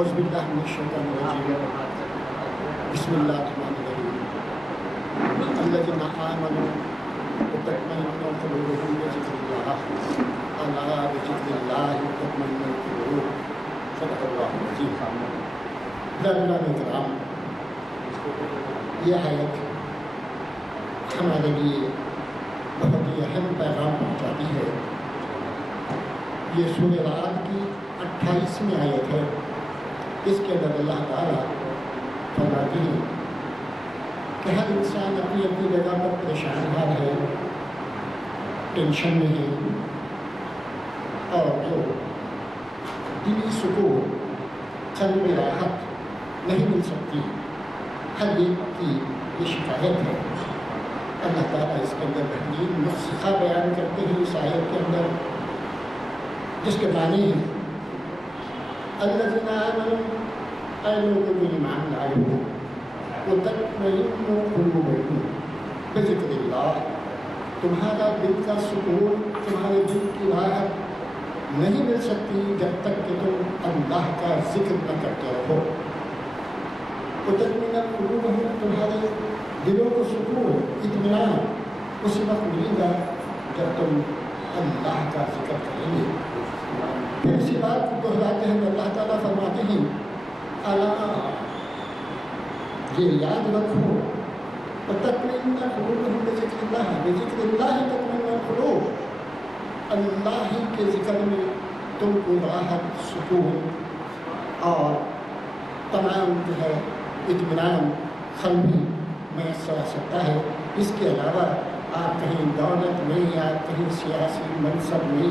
اعوذ باللہ من الشیطان الرجیم بسم اللہ الرحمن الرحیم الذین آمنوا وتطمئن قلوبهم بذکر اللہ الا بذکر اللہ تطمئن القلوب صدق اللہ العظیم۔ حضرات کرام، یہ آیت ہمارے لیے بہت ہی اہم پیغام پہنچاتی ہے۔ یہ سورہ رعد کی 28ویں آیت ہے۔ اس کے اندر اللہ تعالیٰ فرماتے ہیں کہ ہر انسان اپنی اپنی جگہ پر پریشان حال ہے، ٹینشن میں ہے، اور جو دلی سکون، قلبی راحت نہیں مل سکتی، ہر ایک کی یہ شکایت ہے۔ اللہ تعالیٰ اس کے اندر بہترین نسخہ بیان کرتے ہیں اس آیت کے اندر، جس کے معنی ہے الذین آمنوا، اے لوگوں جو ایمان لائے ہو، وتطمئن قلوبکم بذکر اللہ، تمہارا دل کا سکون، تمہارے دل کی راحت نہیں مل سکتی جب تک کہ تم اللہ کا ذکر نہ کرتے رہو۔ وتطمئن قلوبکم، تمہارے دلوں کو سکون، اطمینان اسی وقت ملے گا جب تم اللہ کا ذکر کریں گے۔ پھر اسی بات کو دہراتے ہیں، اللہ تعالیٰ فرماتے ہیں الا، یہ یاد رکھو، وتطمئن قلوبکم بذکر اللہ، بذکر اللہ تطمئن القلوب، اللہ ہی کے ذکر میں تم کو راحت، سکون اور تمام جو ہے اطمینان قلبی میسر آ سکتا ہے۔ اس کے علاوہ آپ کہیں دولت میں یا کہیں سیاسی منصب میں،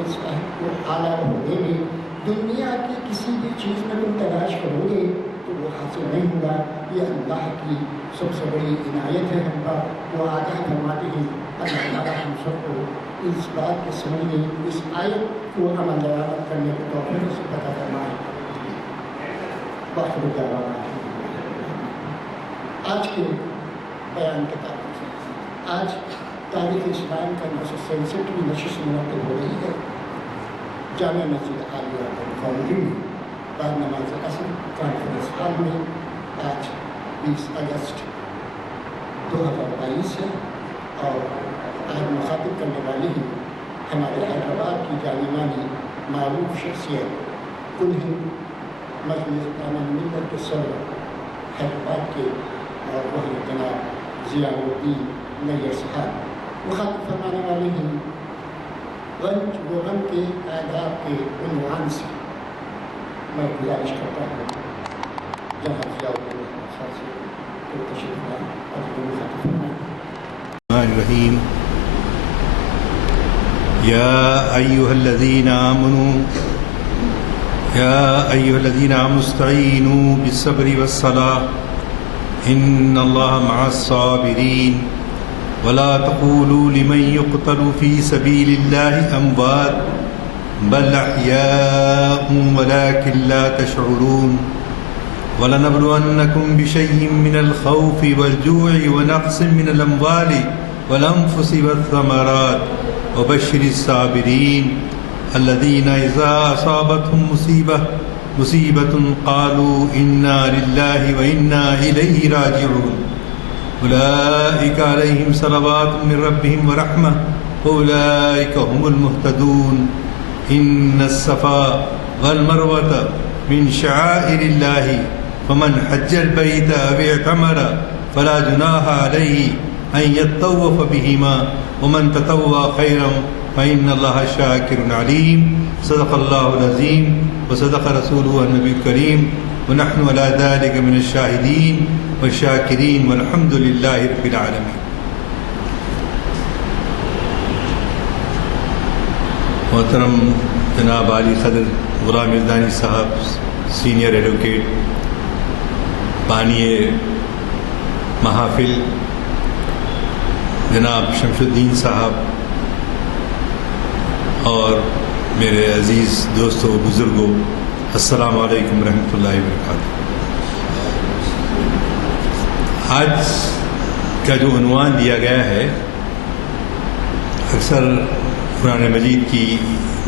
اعلیٰ عہدے میں، دنیا کی کسی بھی چیز میں تم تلاش کرو گے تو وہ حاصل نہیں ہوگا۔ یہ اللہ کی سب سے بڑی عنایت ہے ہم پر۔ وہ آگاہ فرماتے ہیں، اللہ تعالیٰ ہم سب کو اس بات کے سمجھنے، اس آیت کو عمل درآمد کرنے کے توفیق سے پتہ فرمائے۔ باخبر دعوانا آج کے بیان کے تعلق سے، آج تاریخ اسلام کا 967ویں نشست منعقد ہو رہی ہے جامع مسجد عالیہ کالج میں، بعد نماز عصر کانفرنس ہال میں۔ آج 20 اگست 2022 ہے، اور آج مخاطب کرنے والے ہیں ہمارے حیدرآباد کی جانی مانی معروف شخصیت، کل ہند مجلس قانون ملت کے صدر حیدرآباد کے، اور وہ جناب ضیاء الدین نیّر صاحب۔ مخاطب فرمانے والے ہیں رنج و غم کے آداب کے عنوان سے میں گزارش کرتا ہوں جناب ضیاء الدین صاحب سے کہ تشریف لائیں اور مخاطب فرمائیں۔ الرحیم یا ایھا الذین آمنوا استعینوا بالصبر والصلاة ان اللہ مع الصابرین ولا تقولوا لمن يقتل في سبيل الله أموات بل أحياء ولكن لا تشعرون ولنبلونكم بشيء من الخوف والجوع ونقص من الأموال والأنفس والثمرات وبشر الصابرين الذين إذا أصابتهم مصيبة قالوا إنا لله وإنا إليه راجعون أولئك عليهم صلوات من ربهم ورحمة وأولئك هم المهتدون إن الصفا والمروة من شعائر الله فمن حج البيت أو اعتمر فلا جناح عليه أن يطوف بهما ومن تطوع خيرا فإن الله شاكر عليم۔ صدق الله العظيم وصدق رسوله النبي الكريم ونحن على ذلك من الشاهدين والشاکرین والحمد للہ رب العالمین۔ محترم جناب علی قدر غلام یزدانی صاحب، سینئر ایڈوکیٹ، بانی محافل جناب شمس الدین صاحب، اور میرے عزیز دوستوں بزرگوں، السلام علیکم ورحمۃ اللہ وبرکاتہ۔ آج کا جو عنوان دیا گیا ہے، اکثر قرآن مجید کی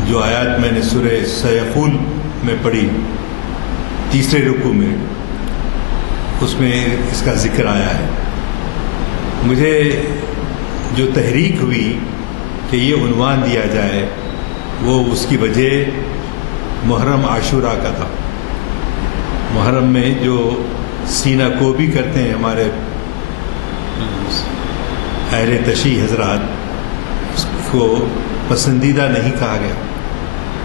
جو آیات میں نے سورہ سیفون میں پڑھی تیسرے رکوع میں اس میں اس کا ذکر آیا ہے. مجھے جو تحریک ہوئی کہ یہ عنوان دیا جائے وہ اس کی وجہ محرم عاشوراء کا تھا. محرم میں جو سینہ کوبی کرتے ہیں ہمارے اہل تشیع حضرات، اس کو پسندیدہ نہیں کہا گیا،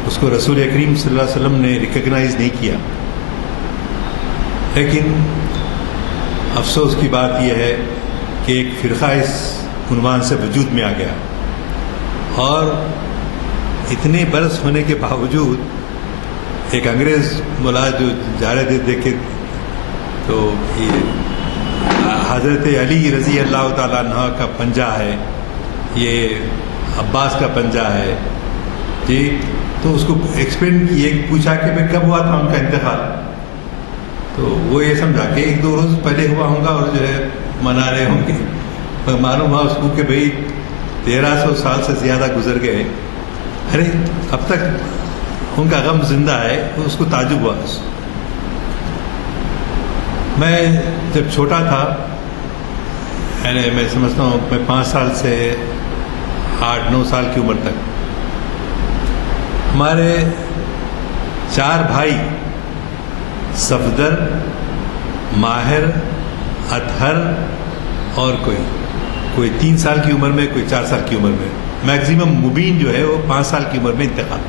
اس کو رسول کریم صلی اللہ علیہ وسلم نے ریکگنائز نہیں کیا. لیکن افسوس کی بات یہ ہے کہ ایک فرقہ اس عنوان سے وجود میں آ گیا، اور اتنے برس ہونے کے باوجود ایک انگریز ملا جو جا رہے تھے دیکھے تو یہ حضرت علی رضی اللہ تعالیٰ عنہ کا پنجہ ہے، یہ عباس کا پنجہ ہے جی. تو اس کو ایکسپلین کیے، پوچھا کہ بھائی کب ہوا تھا ان کا انتقال، تو وہ یہ سمجھا کہ 1-2 روز پہلے ہوا ہوں گا اور جو ہے منا رہے ہوں گے. معلوم ہوا اس کو کہ بھائی 1300 سال سے زیادہ گزر گئے. ارے اب تک ان کا غم زندہ ہے. اس کو تعجب ہوا. میں جب چھوٹا تھا، یعنی میں سمجھتا ہوں میں 5 سال سے 8-9 سال کی عمر تک، ہمارے 4 بھائی صفدر، ماہر، اطہر اور کوئی 3 سال کی عمر میں، کوئی 4 سال کی عمر میں. میکزیمم مبین جو ہے وہ 5 سال کی عمر میں انتقال.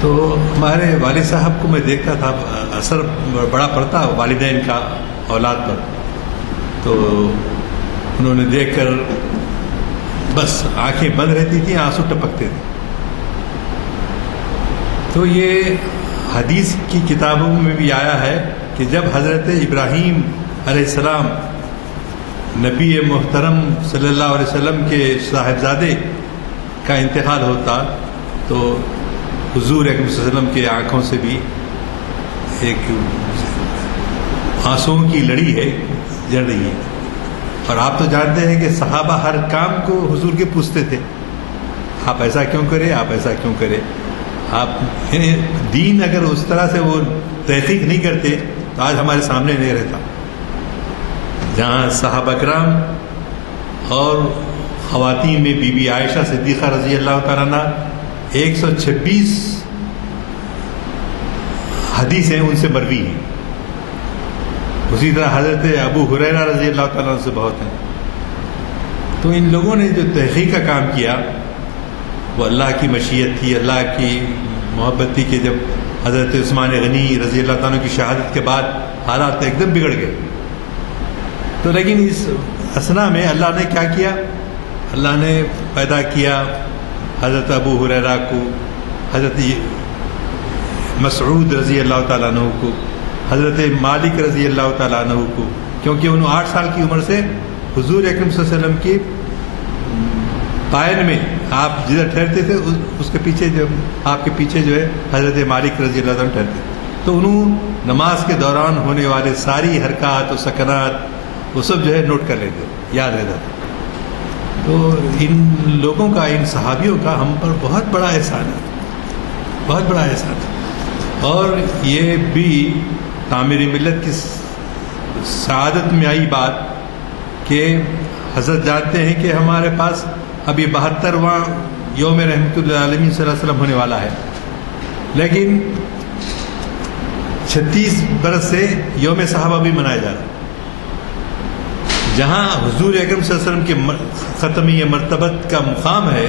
تو ہمارے والد صاحب کو میں دیکھتا تھا، اثر بڑا پڑتا والدین کا اولاد پر. تو انہوں نے دیکھ کر بس آنکھیں بند رہتی تھیں، آنسو ٹپکتے تھے. تو یہ حدیث کی کتابوں میں بھی آیا ہے کہ جب حضرت ابراہیم علیہ السلام نبی محترم صلی اللہ علیہ وسلم کے صاحبزادے کا انتقال ہوتا تو حضور اکرم صلی اللہ علیہ وسلم کے آنکھوں سے بھی ایک آنسوؤں کی لڑی ہے جڑ رہی ہے. اور آپ تو جانتے ہیں کہ صحابہ ہر کام کو حضور کے پوچھتے تھے، آپ ایسا کیوں کرے، آپ ایسا کیوں کرے. آپ دین اگر اس طرح سے وہ تحقیق نہیں کرتے تو آج ہمارے سامنے نہیں رہتا. جہاں صحابہ کرام اور خواتین میں بی بی عائشہ صدیقہ رضی اللہ تعالیٰ عنہ 126 حدیثیں ان سے مروی ہیں. اسی طرح حضرت ابو ہریرہ رضی اللہ تعالیٰ عنہ سے بہت ہیں. تو ان لوگوں نے جو تحقیق کا کام کیا وہ اللہ کی مشیت تھی، اللہ کی محبت تھی کہ جب حضرت عثمان غنی رضی اللہ تعالیٰ کی شہادت کے بعد حالات ایک دم بگڑ گئے. تو لیکن اس اثنا میں اللہ نے کیا کیا، اللہ نے پیدا کیا حضرت ابو ہریرہ کو، حضرت مسعود رضی اللہ تعالیٰ عنہ کو، حضرت مالک رضی اللہ تعالیٰ عنہ کو، کیونکہ انہوں 8 سال کی عمر سے حضور اکرم صلی اللہ علیہ وسلم کی پائن میں آپ جدھر ٹھہرتے تھے اس کے پیچھے جو آپ کے پیچھے جو ہے حضرت مالک رضی اللہ عنہ ٹھہرتے. تو انہوں نماز کے دوران ہونے والے ساری حرکات و سکنات وہ سب جو ہے نوٹ کر لیتے، یاد رہتا تھا. تو ان لوگوں کا، ان صحابیوں کا ہم پر بہت بڑا احسان ہے، بہت بڑا احسان ہے. اور یہ بھی تعمیر ملت کی سعادت میں آئی بات کہ حضرت جانتے ہیں کہ ہمارے پاس اب یہ 72واں یوم رحمت للعالمین صلی اللہ علیہ وسلم ہونے والا ہے، لیکن 36 برس سے یوم صحابہ بھی منایا جا رہا ہے. جہاں حضور اکرم صلی اللہ علیہ وسلم کے ختمی مرتبت کا مقام ہے،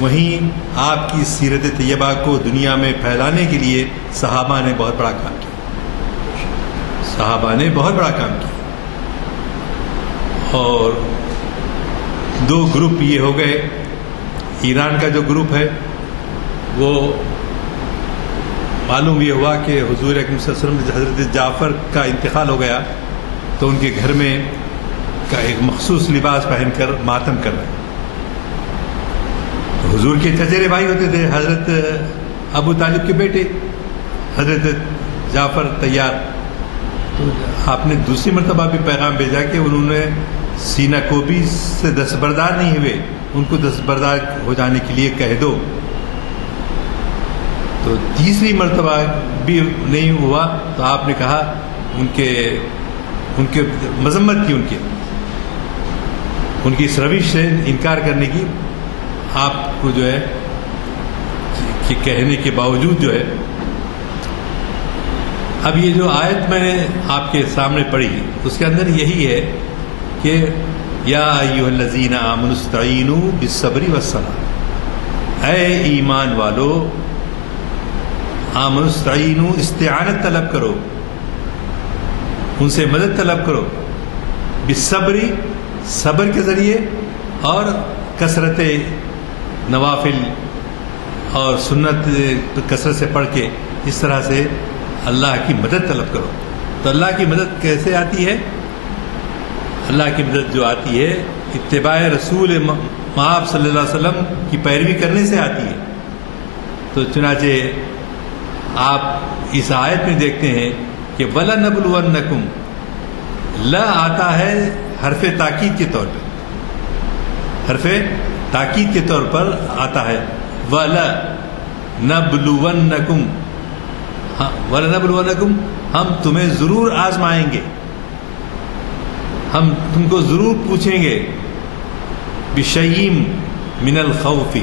وہیں آپ کی سیرت طیبہ کو دنیا میں پھیلانے کے لیے صحابہ نے بہت بڑا کام کیا. صحابہ نے بہت بڑا کام کیا. اور 2 گروپ یہ ہو گئے. ایران کا جو گروپ ہے وہ معلوم یہ ہوا کہ حضور اکرم صلی اللہ علیہ وسلم حضرت جعفر کا انتقال ہو گیا تو ان کے گھر میں کا ایک مخصوص لباس پہن کر ماتم کر رہے. حضور کے چچیرے بھائی ہوتے تھے حضرت ابو طالب کے بیٹے حضرت جعفر طیار. تو آپ نے دوسری مرتبہ بھی پیغام بھیجا کہ انہوں نے سینہ کوبی سے دستبردار نہیں ہوئے، ان کو دستبردار ہو جانے کے لیے کہہ دو. تو تیسری مرتبہ بھی نہیں ہوا تو آپ نے کہا ان کے مذمت کی ان کی اس روش سے انکار کرنے کی آپ کو جو ہے کہ کہنے کے باوجود جو ہے. اب یہ جو آیت میں نے آپ کے سامنے پڑھی اس کے اندر یہی ہے کہ یا ایھا الذین آمنوا استعینوا بالصبر والصلاۃ، اے ایمان والو آمنوا استعینوا، استعانت طلب کرو، ان سے مدد طلب کرو، بالصبر، صبر کے ذریعے، اور کثرت نوافل اور سنت کثرت سے پڑھ کے اس طرح سے اللہ کی مدد طلب کرو. تو اللہ کی مدد کیسے آتی ہے؟ اللہ کی مدد جو آتی ہے اتباع رسول مآب صلی اللہ علیہ وسلم کی پیروی کرنے سے آتی ہے. تو چنانچہ آپ اس آیت میں دیکھتے ہیں کہ وَلَنَبْلُوَنَّكُمْ، لا آتا ہے حرف تاکید کے طور پہ، حرف تاکید کے طور پر آتا ہے. وَلَنَبْلُوَنَّكُمْ، وَلَنَبْلُوَنَّكُمْ، ہم تمہیں ضرور آزمائیں گے، ہم تم کو ضرور پوچھیں گے، بِشَيْءٍ مِنَ الْخَوْفِ،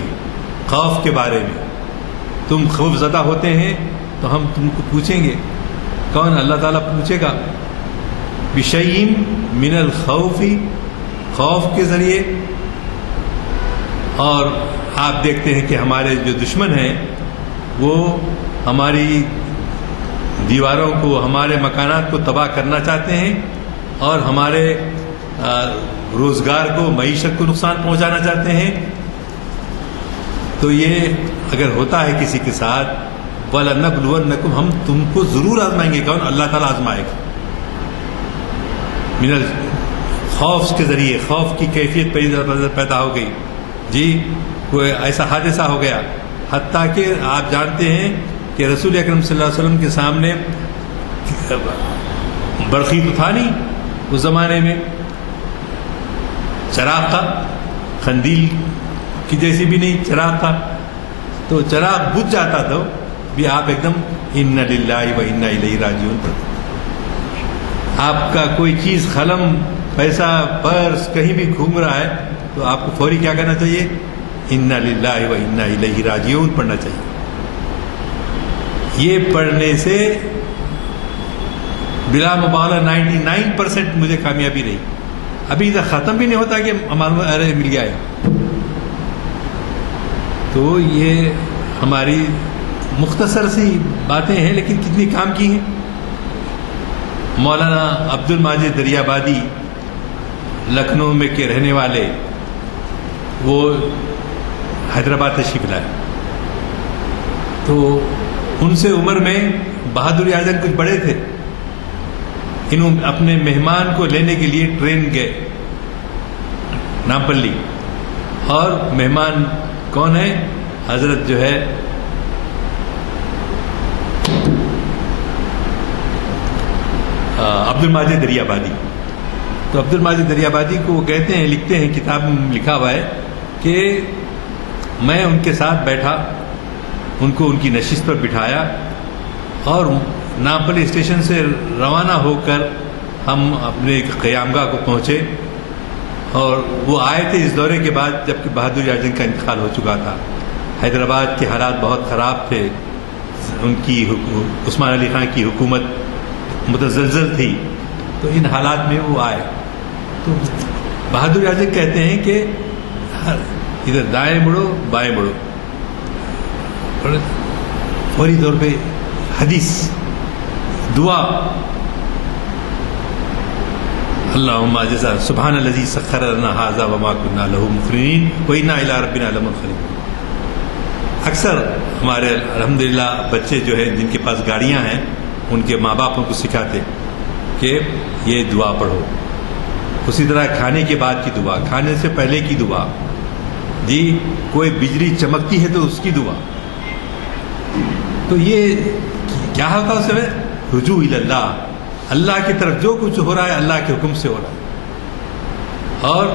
خوف کے بارے میں. تم خوف زدہ ہوتے ہیں تو ہم تم کو پوچھیں گے. کون؟ اللہ تعالیٰ پوچھے گا. بِشَيْءٍ مِنَ الْخَوْفِ، خوف کے ذریعے. اور آپ دیکھتے ہیں کہ ہمارے جو دشمن ہیں وہ ہماری دیواروں کو، ہمارے مکانات کو تباہ کرنا چاہتے ہیں اور ہمارے روزگار کو، معیشت کو نقصان پہنچانا چاہتے ہیں. تو یہ اگر ہوتا ہے کسی کے ساتھ، وَلَنَبْلُوَنَّكُمْ، ہم تم کو ضرور آزمائیں گے. کون؟ اللہ تعالیٰ آزمائے گا. من خوف کے ذریعے، خوف کی کیفیت پیدا ہو گئی. جی کوئی ایسا حادثہ ہو گیا، حتیٰ کہ آپ جانتے ہیں کہ رسول اکرم صلی اللہ علیہ وسلم کے سامنے برقی تو تھا نہیں اس زمانے میں، چراغ تھا، قندیل کی جیسی بھی نہیں، چراغ تھا. تو چراغ بجھ جاتا تھا بھی آپ ایک دم اِنَّ لِلَّهِ وَإِنَّا إِلَيْهِ راجعون. آپ کا کوئی چیز، قلم، پیسہ، پرس کہیں بھی گھوم رہا ہے تو آپ کو فوری کیا کرنا چاہیے؟ اِنَّ لِلَّهِ وَإِنَّا إِلَيْهِ راجعون پڑھنا چاہیے. یہ پڑھنے سے بلا مبالغہ 99% مجھے کامیابی رہی. ابھی تک ختم بھی نہیں ہوتا کہ ہمارا ارے مل گیا ہے. تو یہ ہماری مختصر سی باتیں ہیں لیکن کتنی کام کی ہیں. مولانا عبد الماجد دریابادی لکھنؤ میں کے رہنے والے، وہ حیدرآباد تشریف لائے. تو ان سے عمر میں بہادر اعظم کچھ بڑے تھے. انہوں اپنے مہمان کو لینے کے لیے ٹرین گئے نامپلی، اور مہمان کون ہے؟ حضرت جو ہے عبد الماجد دریابادی. تو عبد الماجد دریابادی کو وہ کہتے ہیں، لکھتے ہیں، کتاب میں لکھا ہوا ہے کہ میں ان کے ساتھ بیٹھا، ان کو ان کی نشست پر بٹھایا اور نامپلی اسٹیشن سے روانہ ہو کر ہم اپنے قیامگاہ کو پہنچے. اور وہ آئے تھے اس دورے کے بعد جبکہ بہادر اعظم کا انتقال ہو چکا تھا. حیدرآباد کے حالات بہت خراب تھے، ان کی عثمان علی خان کی حکومت متزلزل تھی. تو ان حالات میں وہ آئے. تو بہادر اعظم کہتے ہیں کہ ادھر دائیں مڑو بائیں مڑو، فوری طور پہ حدیث، دعا، اللہم جزا سبحان الذی سخر لنا ھذا وما كنا له مقرنین وإنا إلی ربنا لمنقلبون. اکثر ہمارے الحمدللہ بچے جو ہیں جن کے پاس گاڑیاں ہیں ان کے ماں باپ ان کو سکھاتے کہ یہ دعا پڑھو. اسی طرح کھانے کے بعد کی دعا، کھانے سے پہلے کی دعا، جی کوئی بجلی چمکتی ہے تو اس کی دعا. تو یہ کیا ہوتا ہے اس میں؟ رجوع الی اللہ، اللہ کی طرف جو کچھ ہو رہا ہے اللہ کے حکم سے ہو رہا ہے. اور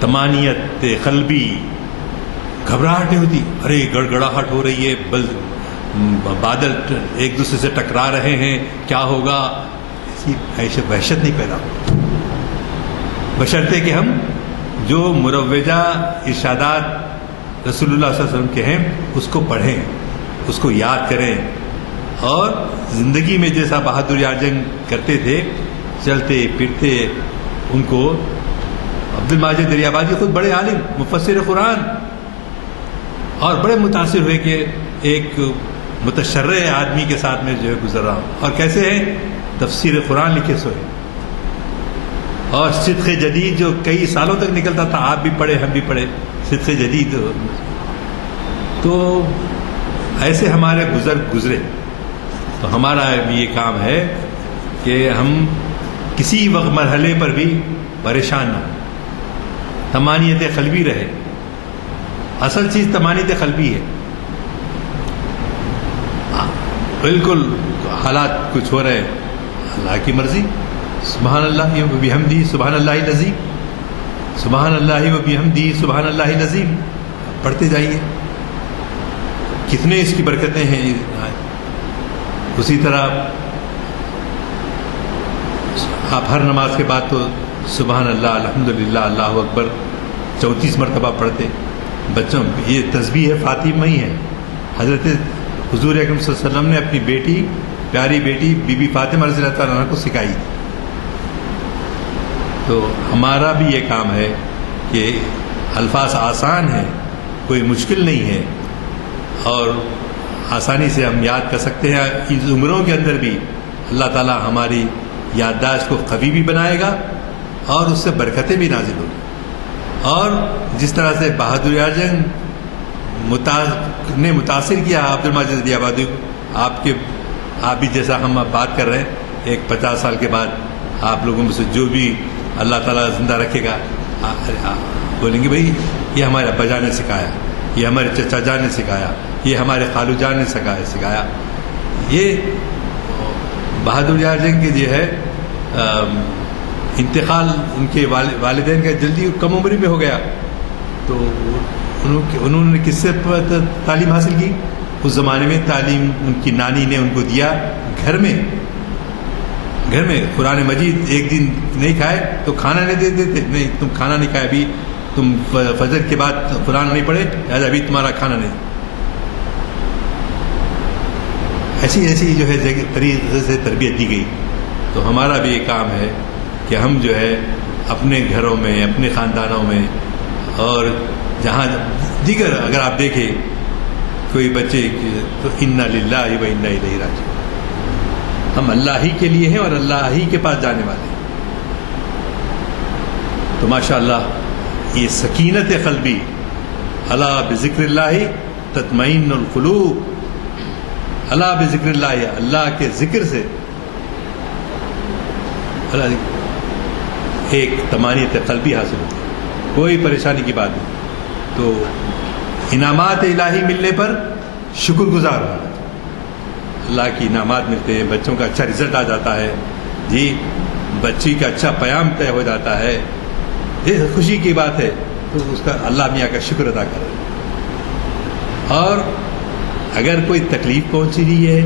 طمانیت قلبی، گھبراہٹ نہیں ہوتی، ارے گڑگڑاہٹ ہو رہی ہے، بادل ایک دوسرے سے ٹکرا رہے ہیں، کیا ہوگا، ایسی وحشت نہیں پیدا ہو، بشرطے کہ ہم جو مروجہ ارشادات رسول اللہ صلی اللہ علیہ وسلم کے ہیں اس کو پڑھیں، اس کو یاد کریں، اور زندگی میں جیسا بہادر یار جنگ کرتے تھے، چلتے پھرتے ان کو. عبد الماجد دریابادی خود بڑے عالم مفسر قرآن، اور بڑے متاثر ہوئے کہ ایک متشرع آدمی کے ساتھ میں جو ہے گزر رہا ہوں، اور کیسے ہے تفسیر قرآن لکھے سوئے، اور صدق جدید جو کئی سالوں تک نکلتا تھا، آپ بھی پڑھے ہم بھی پڑھے صدق جدید. تو ایسے ہمارے بزرگ گزرے. تو ہمارا یہ کام ہے کہ ہم کسی وقت مرحلے پر بھی پریشان نہ ہوں، طمانینت قلبی رہے. اصل چیز طمانینت قلبی ہے. بالکل حالات کچھ ہو رہے ہیں، اللہ کی مرضی، سبحان اللہ و بحمدہ سبحان اللہ العظیم، سبحان اللہ و بحمدہ سبحان اللہ العظیم، پڑھتے جائیے، کتنے اس کی برکتیں ہیں. اسی طرح آپ ہر نماز کے بعد تو سبحان اللہ الحمدللہ اللہ اکبر 34 مرتبہ پڑھتے. بچوں یہ تسبیح فاطمہ ہی ہے، حضرت حضور اکرم صلی اللہ علیہ وسلم نے اپنی بیٹی، پیاری بیٹی بی بی فاطمہ رضی اللہ تعالیٰ عنہ کو سکھائی. تو ہمارا بھی یہ کام ہے کہ الفاظ آسان ہیں، کوئی مشکل نہیں ہے، اور آسانی سے ہم یاد کر سکتے ہیں. اس عمروں کے اندر بھی اللہ تعالیٰ ہماری یادداشت کو قوی بھی بنائے گا، اور اس سے برکتیں بھی نازل ہوگی. اور جس طرح سے بہادر یار جنگ نے متاثر کیا عبد الماجد دریابادی کو، آپ بھی جیسا ہم اب بات کر رہے ہیں، ایک 50 سال کے بعد آپ لوگوں میں سے جو بھی اللہ تعالیٰ زندہ رکھے گا بولیں گے بھائی یہ ہمارے ابا جان نے سکھایا، یہ ہمارے چچا جان نے سکھایا، یہ ہمارے خالو جان نے سکھایا. یہ بہادر یار جنگ کے جو ہے انتقال ان کے والدین کا جلدی کم عمری میں ہو گیا. تو انہوں نے کس سے تعلیم حاصل کی؟ اس زمانے میں تعلیم ان کی نانی نے ان کو دیا گھر میں قرآن مجید. ایک دن نہیں کھائے تو کھانا نہیں دے دیتے، نہیں تم کھانا نہیں کھائے، ابھی تم فجر کے بعد قرآن نہیں پڑھے، لہٰذا ابھی تمہارا کھانا نہیں. ایسی جو ہے طریقے سے تربیت دی گئی. تو ہمارا بھی یہ کام ہے کہ ہم جو ہے اپنے گھروں میں، اپنے خاندانوں میں، اور جہاں دیگر اگر آپ دیکھیں کوئی بچے تو انا للہ و انا الیہ راجعون، ہم اللہ ہی کے لیے ہیں اور اللہ ہی کے پاس جانے والے ہیں. تو ماشاء اللہ یہ سکینت قلبی، الا بذکر اللہ تطمئن القلوب، الا بذکر اللہ، اللہ کے ذکر سے ایک طمانینت قلبی حاصل ہوتی ہے، کوئی پریشانی کی بات نہیں. تو انعامات الہی ملنے پر شکر گزار ہونا، اللہ کی انعامات ملتے ہیں، بچوں کا اچھا رزلٹ آ جاتا ہے، جی بچی کا اچھا پیام طے ہو جاتا ہے، یہ خوشی کی بات ہے. تو اس کا اللہ میاں کا شکر ادا کرے. اور اگر کوئی تکلیف پہنچ رہی ہے،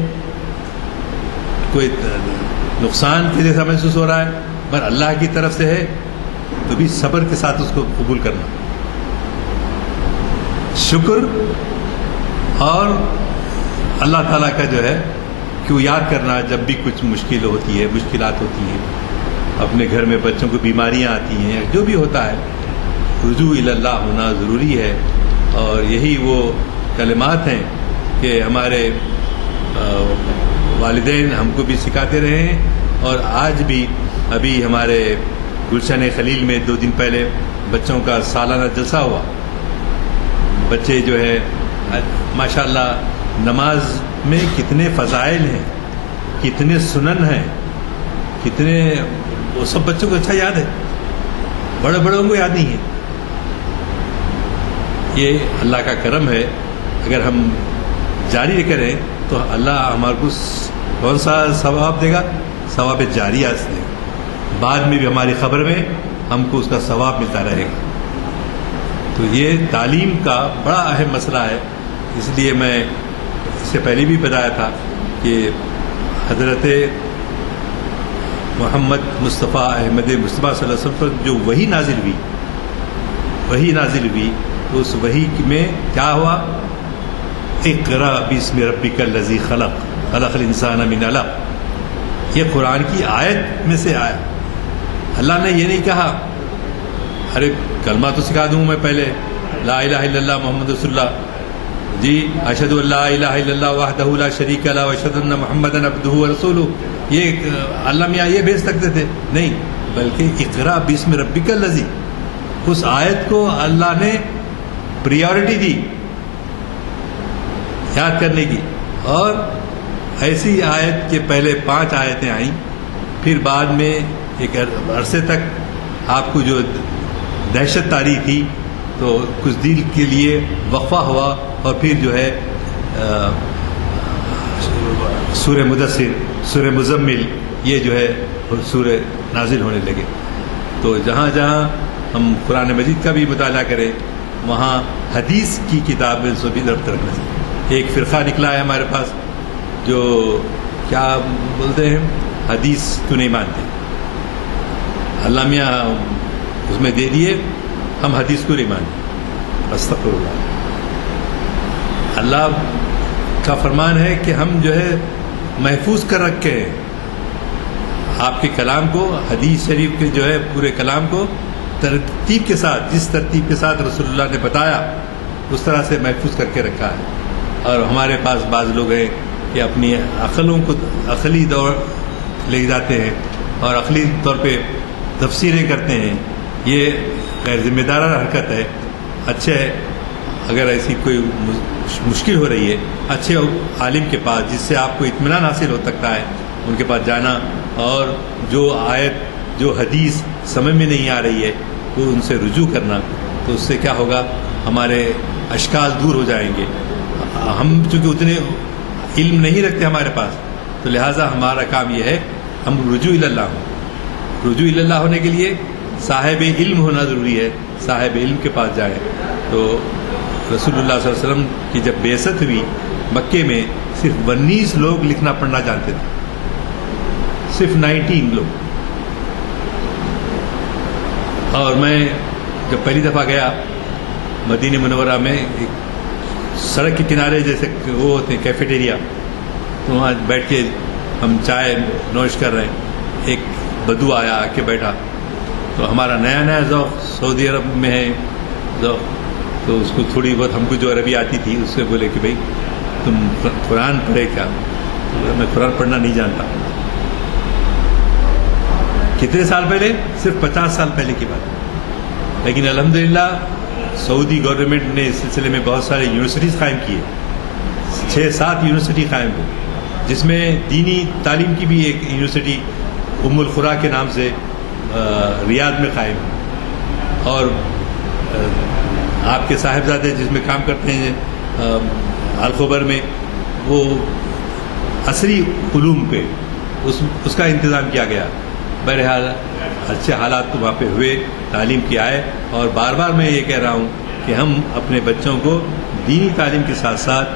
کوئی نقصان کے جیسا محسوس ہو رہا ہے، پر اللہ کی طرف سے ہے، تو بھی صبر کے ساتھ اس کو قبول کرنا، شکر، اور اللہ تعالیٰ کا جو ہے کیوں یاد کرنا جب بھی کچھ مشکلات ہوتی ہیں، اپنے گھر میں بچوں کو بیماریاں آتی ہیں، جو بھی ہوتا ہے، رجوع الی اللہ ہونا ضروری ہے. اور یہی وہ کلمات ہیں کہ ہمارے والدین ہم کو بھی سکھاتے رہے ہیں. اور آج بھی ابھی ہمارے گلشن خلیل میں 2 دن پہلے بچوں کا سالانہ جلسہ ہوا. بچے جو ہے ماشاءاللہ نماز میں کتنے فضائل ہیں، کتنے سنن ہیں، کتنے، وہ سب بچوں کو اچھا یاد ہے، بڑوں کو یاد نہیں ہے. یہ اللہ کا کرم ہے. اگر ہم جاری کریں تو اللہ ہمارے کو کون سا ثواب دے گا؟ ثواب جاریہ سے. بعد میں بھی ہماری خبر میں ہم کو اس کا ثواب ملتا رہے گا. تو یہ تعلیم کا بڑا اہم مسئلہ ہے. اس لیے میں اس سے پہلے بھی بتایا تھا کہ حضرت محمد مصطفیٰ احمد مصطفیٰ صلی اللہ علیہ وسلم پر جو وحی نازل ہوئی اس وحی میں کیا ہوا؟ اقرأ باسم ربک الذی خلق الانسان من علق. یہ قرآن کی آیت میں سے آیا. اللہ نے یہ نہیں کہا ارے کلمہ تو سکھا دوں میں پہلے، لا الہ الا اللہ محمد رسول اللہ، جی اشہد ان لا الہ الا اللہ وحدہ لا شریک لہ واشہد ان محمدا عبدہ ورسولہ. یہ اللہ میاں یہ بھیج سکتے تھے؟ نہیں، بلکہ اقرأ باسم ربک الذی، اس آیت کو اللہ نے پریورٹی دی یاد کرنے کی. اور ایسی آیت کے پہلے 5 آیتیں آئیں، پھر بعد میں ایک عرصے تک آپ کو جو دہشت طاری تھی تو کچھ دن کے لیے وقفہ ہوا، اور پھر جو ہے سورہ مدثر، سورہ مزمل، یہ جو ہے سورہ نازل ہونے لگے. تو جہاں جہاں ہم قرآن مجید کا بھی مطالعہ کریں وہاں حدیث کی کتابیں سے بھی ضبط رکھنا چاہیے. ایک فرقہ نکلا ہے ہمارے پاس جو کیا بولتے ہیں، حدیث کیوں نہیں مانتے. اللہ میاں اس میں دے دیے ہم حدیث کو نہیں مانتے. استغفر اللہ. اللہ کا فرمان ہے کہ ہم جو ہے محفوظ کر رکھے ہیں آپ کے کلام کو، حدیث شریف کے جو ہے پورے کلام کو ترتیب کے ساتھ، جس ترتیب کے ساتھ رسول اللہ نے بتایا اس طرح سے محفوظ کر کے رکھا ہے. اور ہمارے پاس بعض لوگ ہیں کہ اپنی عقلوں کو عقلی دور لے جاتے ہیں اور عقلی طور پہ تفسیریں کرتے ہیں. یہ غیر ذمہ دارانہ حرکت ہے. اچھے اگر ایسی کوئی مشکل ہو رہی ہے، اچھے عالم کے پاس جس سے آپ کو اطمینان حاصل ہو سکتا ہے ان کے پاس جانا، اور جو آیت جو حدیث سمجھ میں نہیں آ رہی ہے وہ ان سے رجوع کرنا. تو اس سے کیا ہوگا، ہمارے اشکال دور ہو جائیں گے. ہم چونکہ اتنے علم نہیں رکھتے ہمارے پاس، تو لہٰذا ہمارا کام یہ ہے ہم رجوع اللہ ہوں. رجوع اللہ ہونے کے لیے صاحب علم ہونا ضروری ہے. صاحب علم کے پاس جائیں. تو رسول اللہ صلی اللہ علیہ وسلم کی جب بعثت ہوئی مکے میں صرف 19 لوگ لکھنا پڑھنا جانتے تھے، صرف 19 لوگ. اور میں جب پہلی دفعہ گیا مدینہ منورہ میں، ایک سڑک کے کنارے جیسے وہ ہوتے ہیں کیفیٹیریا، تو وہاں بیٹھ کے ہم چائے نوش کر رہے ہیں. ایک بدو آیا آ کے بیٹھا، تو ہمارا نیا ذوق سعودی عرب میں ہے ذوق، تو اس کو تھوڑی بہت ہم کو جو عربی آتی تھی اس سے بولے کہ بھائی تم قرآن پڑھے کیا؟ میں قرآن پڑھنا نہیں جانتا. کتنے سال پہلے؟ صرف 50 سال پہلے کی بات. لیکن الحمدللہ سعودی گورنمنٹ نے اس سلسلے میں بہت سارے یونیورسٹیز قائم کیے. 6-7 یونیورسٹی قائم ہوئی، جس میں دینی تعلیم کی بھی ایک یونیورسٹی ام القرا کے نام سے ریاض میں قائم ہے. اور آپ کے صاحبزادے جس میں کام کرتے ہیں الخبر میں، وہ عصری علوم پہ اس کا انتظام کیا گیا. بہرحال اچھے حالات تو وہاں پہ ہوئے، تعلیم کی آئے. اور بار بار میں یہ کہہ رہا ہوں کہ ہم اپنے بچوں کو دینی تعلیم کے ساتھ ساتھ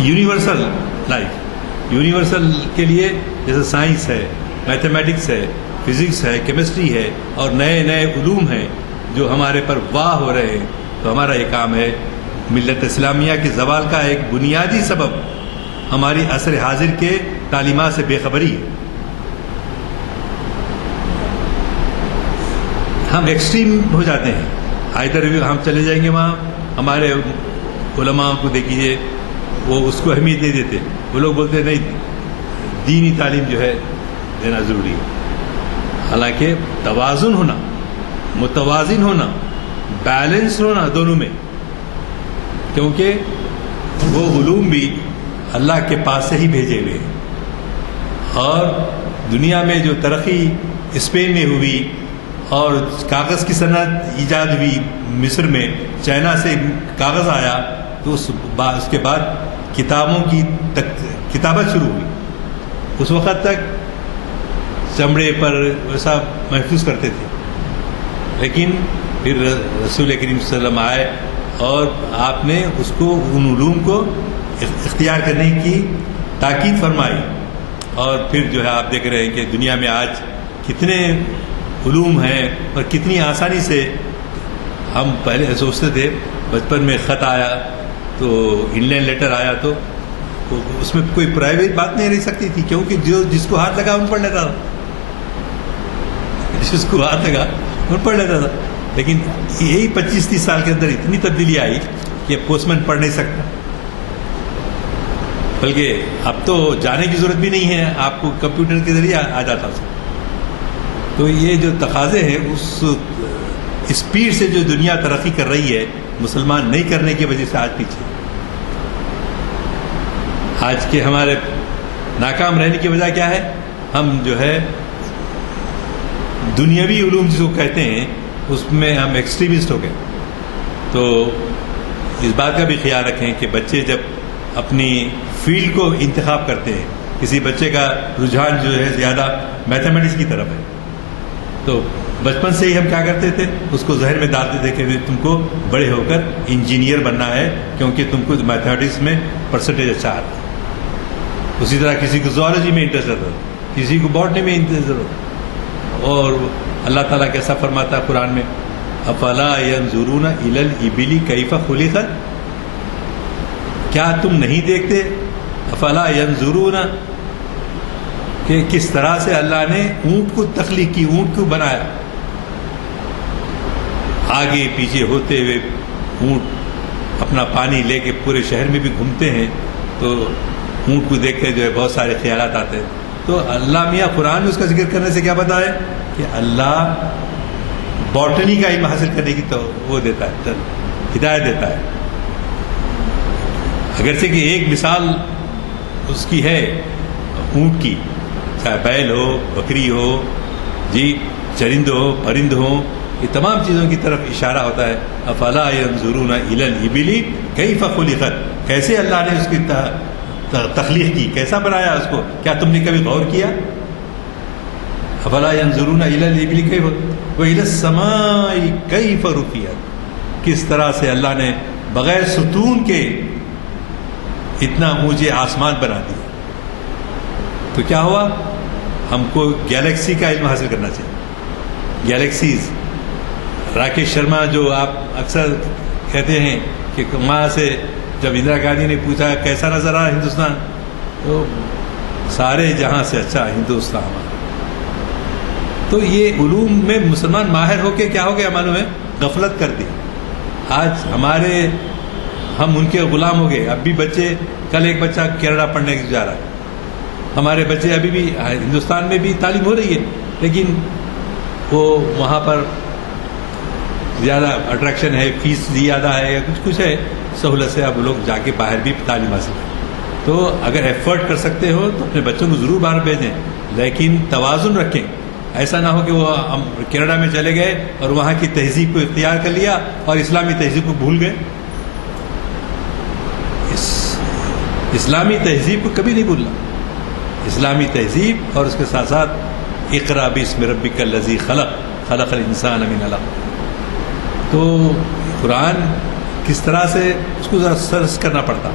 یونیورسل لائف، یونیورسل کے لیے جیسے سائنس ہے، میتھمیٹکس ہے، فزکس ہے، کیمسٹری ہے، اور نئے نئے علوم ہیں جو ہمارے پر واہ ہو رہے ہیں. تو ہمارا یہ کام ہے. ملت اسلامیہ کے زوال کا ایک بنیادی سبب ہماری عصر حاضر کے تعلیمات سے بے خبری ہے. ہم ایکسٹریم ہو جاتے ہیں، ادھر ہم چلے جائیں گے وہاں. ہمارے علماء کو دیکھیے وہ اس کو اہمیت نہیں دیتے. وہ لوگ بولتے ہیں نہیں دینی تعلیم جو ہے دینا ضروری ہے. حالانکہ توازن ہونا، متوازن ہونا، بیلنس ہونا دونوں میں، کیونکہ وہ علوم بھی اللہ کے پاس سے ہی بھیجے ہوئے ہیں. اور دنیا میں جو ترقی اسپین میں ہوئی اور کاغذ کی صنعت ایجاد ہوئی مصر میں، چائنا سے کاغذ آیا، تو اس کے بعد کتابوں کی کتابت شروع ہوئی. اس وقت تک چمڑے پر ویسا محفوظ کرتے تھے، لیکن پھر رسول کریم صلی اللہ علیہ وسلم آئے اور آپ نے اس کو ان علوم کو اختیار کرنے کی تاکید فرمائی. اور پھر جو ہے آپ دیکھ رہے ہیں کہ دنیا میں آج کتنے علوم ہیں اور کتنی آسانی سے. ہم پہلے سوچتے تھے بچپن میں خط آیا تو ان لائن لیٹر آیا تو اس میں کوئی پرائیویٹ بات نہیں رہ سکتی تھی, کیونکہ جس کو ہاتھ لگا ان پڑھ لیتا تھا, جس کو ہاتھ لگا ان پڑھ لیتا تھا. لیکن یہی 25-30 سال کے اندر اتنی تبدیلی آئی کہ پوسٹ مین پڑھ نہیں سکتا, بلکہ اب تو جانے کی ضرورت بھی نہیں ہے, آپ کو کمپیوٹر کے ذریعے آ جاتا ہے. تو یہ جو تقاضے ہیں اس اسپیڈ سے جو دنیا ترقی کر رہی ہے, مسلمان نہیں کرنے کی وجہ سے آج پیچھے. آج کے ہمارے ناکام رہنے کی وجہ کیا ہے؟ ہم جو ہے دنیاوی علوم جس کو کہتے ہیں اس میں ہم ایکسٹریمسٹ ہو گئے. تو اس بات کا بھی خیال رکھیں کہ بچے جب اپنی فیلڈ کو انتخاب کرتے ہیں, کسی بچے کا رجحان جو ہے زیادہ میتھمیٹکس کی طرف ہے, تو بچپن سے ہی ہم کیا کرتے تھے, اس کو ذہن میں ڈالتے تھے کہ تم کو بڑے ہو کر انجینئر بننا ہے کیونکہ تم کو میتھمیٹکس میں پرسنٹیج اچھا آتا ہے. اسی طرح کسی کو زوالوجی میں انٹرسٹ ہوتا ہے, کسی کو باٹنی میں انٹرسٹ ہوتا ہے. اور اللہ تعالیٰ کیسا فرماتا ہے قرآن میں, افلا ینظرون الی الابل کیف خلقت, کیا تم نہیں دیکھتے, افلا ینظرون, کہ کس طرح سے اللہ نے اونٹ کو تخلیق کی, اونٹ کو بنایا. آگے پیچھے ہوتے ہوئے اونٹ اپنا پانی لے کے پورے شہر میں بھی گھومتے ہیں, تو اونٹ کو دیکھ کے جو ہے بہت سارے خیالات آتے ہیں. تو اللہ میاں قرآن میں اس کا ذکر کرنے سے کیا بتایا کہ اللہ باٹنی کا علم حاصل کرنے کی تو وہ دیتا ہے, ہدایت دیتا ہے. اگرچہ کہ ایک مثال اس کی ہے اونٹ کی, چاہے بیل ہو, بکری ہو, جی چرند ہو, پرند ہو, یہ تمام چیزوں کی طرف اشارہ ہوتا ہے. افلا ینظرون الی الابل کیف خلقت, کیسے اللہ نے اس کی تخلیق کی, کیسا بنایا اس کو, کیا تم نے کبھی غور کیا؟ افلا ینظرون الی الابل کیف والی السماء کیف رفعت, کس طرح سے اللہ نے بغیر ستون کے اتنا اونچے آسمان بنا دیا. تو کیا ہوا, ہم کو گیلیکسی کا علم حاصل کرنا چاہیے. گیلیکسیز, راکیش شرما جو آپ اکثر کہتے ہیں کہ وہاں سے جب اندرا گاندھی نے پوچھا کیسا نظر آ ہندوستان, تو سارے جہاں سے اچھا ہندوستان. تو یہ علوم میں مسلمان ماہر ہو کے کیا ہو گیا معلوم ہے, غفلت کر دی. آج ہم ان کے غلام ہو گئے. اب بھی بچے, کل ایک بچہ کینیڈا پڑھنے جا رہا ہے, ہمارے بچے ابھی بھی ہندوستان میں بھی تعلیم ہو رہی ہے, لیکن وہ وہاں پر زیادہ اٹریکشن ہے, فیس زیادہ ہے, یا کچھ ہے, سہولت سے اب لوگ جا کے باہر بھی تعلیم حاصل کریں. تو اگر ایفرٹ کر سکتے ہو تو اپنے بچوں کو ضرور باہر بھیجیں, لیکن توازن رکھیں. ایسا نہ ہو کہ وہ کینیڈا میں چلے گئے اور وہاں کی تہذیب کو اختیار کر لیا اور اسلامی تہذیب کو بھول گئے. اسلامی تہذیب کو کبھی نہیں بھولنا. اسلامی تہذیب اور اس کے ساتھ ساتھ اقرا باسم ربک الذی خلق خلق الانسان من علق. تو قرآن کس طرح سے اس کو ذرا سرچ کرنا پڑتا.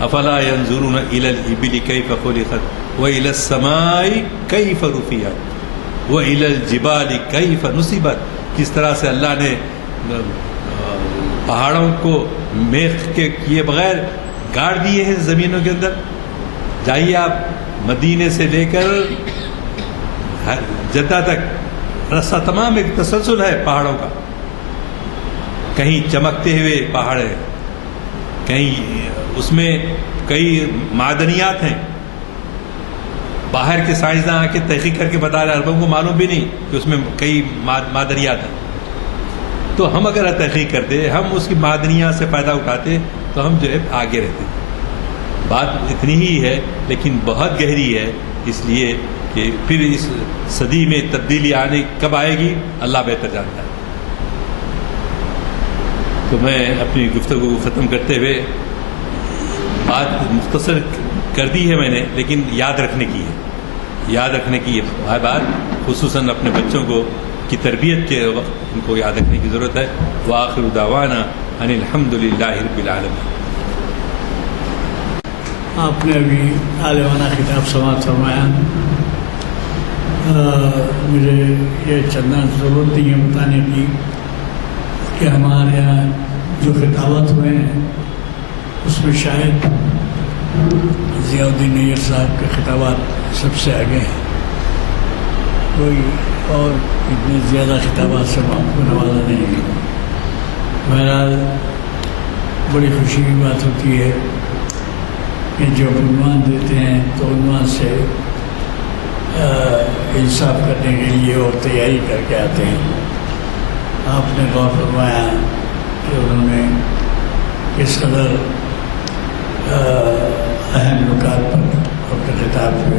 افلا ینظرون الی الابل کیف خلقت والی السماء کیف رفعت والی الجبال کیف نصبت, کس طرح سے اللہ نے پہاڑوں کو میخ کے کیے بغیر گاڑ دیے ہیں زمینوں کے اندر. جائیے آپ مدینے سے لے کر جدہ تک رستہ تمام ایک تسلسل ہے پہاڑوں کا. کہیں چمکتے ہوئے پہاڑ ہیں, کہیں اس میں کئی معدنیات ہیں. باہر کے سائنسداں آ کے تحقیق کر کے بتا رہے ہیں, عربوں کو معلوم بھی نہیں کہ اس میں کئی معدنیات ہیں. تو ہم اگر تحقیق کرتے, ہم اس کی معدنیات سے فائدہ اٹھاتے, تو ہم جو ہے آگے رہتے. بات اتنی ہی ہے لیکن بہت گہری ہے, اس لیے کہ پھر اس صدی میں تبدیلی آنے کب آئے گی اللہ بہتر جانتا ہے. تو میں اپنی گفتگو کو ختم کرتے ہوئے, بات مختصر کر دی ہے میں نے, لیکن یاد رکھنے کی ہے, یاد رکھنے کی ہے بات, خصوصاً اپنے بچوں کو کی تربیت کے وقت ان کو یاد رکھنے کی ضرورت ہے. وآخر دعوانا ان الحمد للہ رب العالمین۔ آپ نے ابھی عالمانہ خطاب سماعت فرمایا، مجھے یہ چندہ ضرورت نہیں ہے بتانے کی کہ ہمارے یہاں جو خطابات ہوئے ہیں اس میں شاید ضیاء الدین نیر صاحب کے خطابات سب سے آگے ہیں، کوئی اور اتنے زیادہ خطابات سے ہونے والا نہیں ہے۔ بہرحال بڑی خوشی کی بات ہوتی ہے کہ جو عنوان دیتے ہیں تو عنوان سے انصاف کرنے کے لیے اور تیاری کر کے آتے ہیں۔ آپ نے غور فرمایا کہ انہوں نے کس قدر اہم نکات پر اپنے خطاب پہ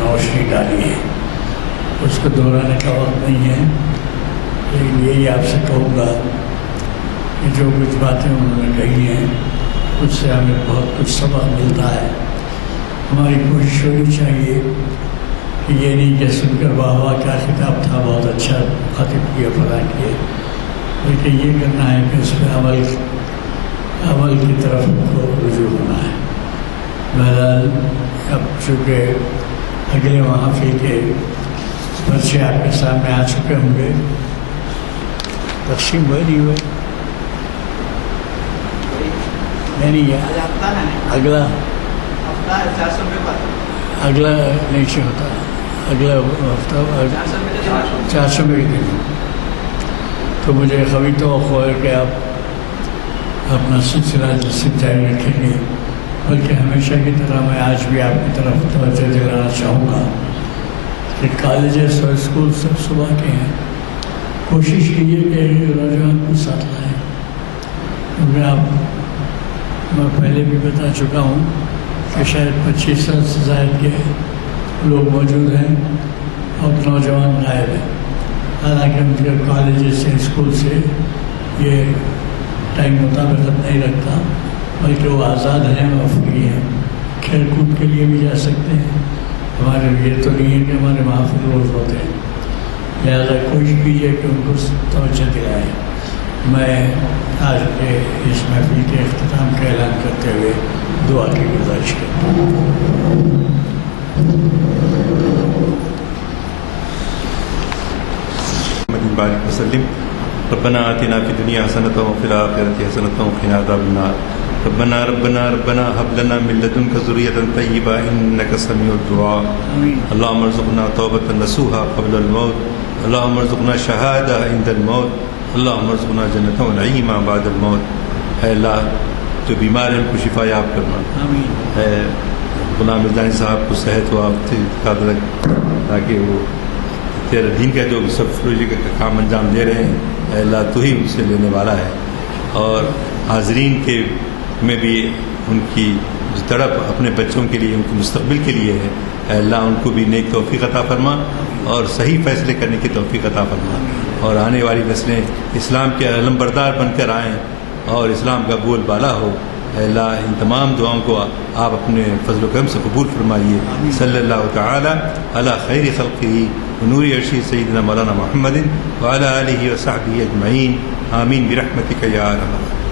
روشنی ڈالی ہے، اس کو دہرانے کا وقت نہیں ہے، لیکن یہی آپ سے کہوں گا کہ جو کچھ باتیں انہوں نے کہی ہیں اس سے ہمیں بہت کچھ سبق ملتا ہے۔ ہماری کوشش ہونی چاہیے کہ یہ نہیں کہ سن کر واہ واہ کیا خطاب تھا، بہت اچھا خطیب کیا فلاں کیے، بلکہ یہ کرنا ہے کہ اس پہ عمل کی طرف کو رجوع ہونا ہے۔ بہرحال اب چونکہ اگلے محافل کے پرچے آپ کے سامنے آ چکے ہوں گے، تقسیم ہوئے نہیں ہوئے؟ نہیں ہے، اگلا نہیں سے ہوتا، اگلا ہفتہ 400 میں ہی دیں۔ تو مجھے قوی توقع ہے کہ آپ اپنا سلسلہ جلسے جاری رکھیں گے، بلکہ ہمیشہ کی طرح میں آج بھی آپ کی طرف توجہ دلانا چاہوں گا کہ کالجز اور اسکول سب صبح کے ہیں، کوشش کیجیے کہ نوجوان کو ساتھ لائیں، کیونکہ میں پہلے بھی بتا چکا ہوں کہ شاید 25 سال سے زائد کے لوگ موجود ہیں اور نوجوان غائب ہیں، حالانکہ ان کے کالجز سے اسکول سے یہ ٹائم مطابقت نہیں رکھتا، بلکہ وہ آزاد ہیں اور فری ہیں، کھیل کود کے لیے بھی جا سکتے ہیں۔ ہمارے یہ تو نہیں ہے کہ ہمارے محافل روز ہوتے ہیں، لہٰذا کوشش کیجیے کہ ان کو توجہ دلائیں۔ میں آج کے اس محفل کے اختتام کا اعلان کرتے ہوئے دعا کی گزارش کرتا ہوں۔ بارک وسلم ربنا آتنا فی الدنیا حسنۃ وفی الآخرۃ حسنۃ وقنا عذاب النار ربنا هب لنا من لدنک ذریۃ طیبہ انک سمیع الدعاء اللهم ارزقنا توبة نصوحا قبل الموت اللهم ارزقنا شہادہ عند الموت اللهم ارزقنا جنۃ ونعیما بعد الموت۔ اے اللہ جو بیمار ہیں ان کو شفا یاب کرنا، آمین۔ اے غلام مردانی صاحب کو صحت و عافیت تاکہ وہ تیرے دین کا جو سب پروجے کا کام انجام دے رہے ہیں، اے اللہ تو ہی ان سے لینے والا ہے، اور حاضرین کے میں بھی ان کی جو تڑپ اپنے بچوں کے لیے، ان کے مستقبل کے لیے ہے، اے اللہ ان کو بھی نیک توفیق عطا فرما اور صحیح فیصلے کرنے کی توفیق عطا فرما، اور آنے والی نسلیں اسلام کے علم بردار بن کر آئیں اور اسلام کا بول بالا ہو۔ اے اللہ ان تمام دعاؤں کو آپ اپنے فضل و کرم سے قبول فرمائیے۔ صلی اللہ تعالی علی خیر خلقہ ونور عرشہ سیدنا مولانا محمد وعلی آلہ وصحبہ اجمعین، آمین برحمتک یا ارحم الراحمین۔